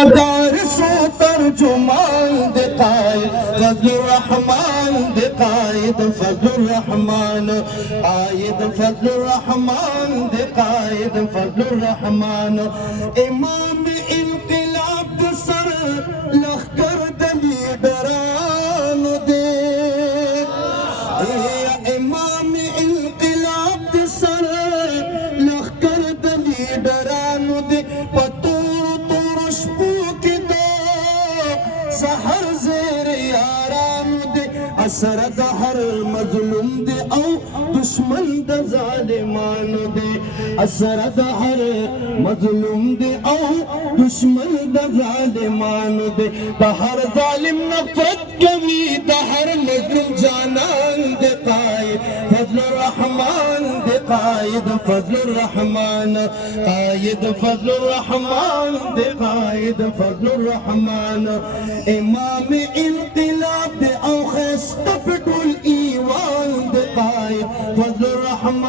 मदारिसो तर्जुमान दे कायद फजलुर रहमान दे कायद फजलुर रहमान आयद फजलुर रहमान दे कायद फजलुर रहमान इमाम इनकलाब दे सर लखकर दे लीडरान दे इमाम इनकलाब दे सर लखकर दे लीडरान दे सहर ज़ेर यारान दे असर द हर मज़लूम दे औ दुश्मन द ज़ालिमान दे असर द हर मज़लूम दे औ दुश्मन द ज़ालिमान दे द हर ज़ालिम नफ़रत कवी द हर मज़लूम जानान दे कायद फज़लुर रहमान दे कायद फज़लुर रहमान कायद फज़लुर रहमान दे कायद फज़लुर रहमान इमाम इनकलाब दे औ खस्तफटुल ईवान दे कायद फज़लुर रहमान।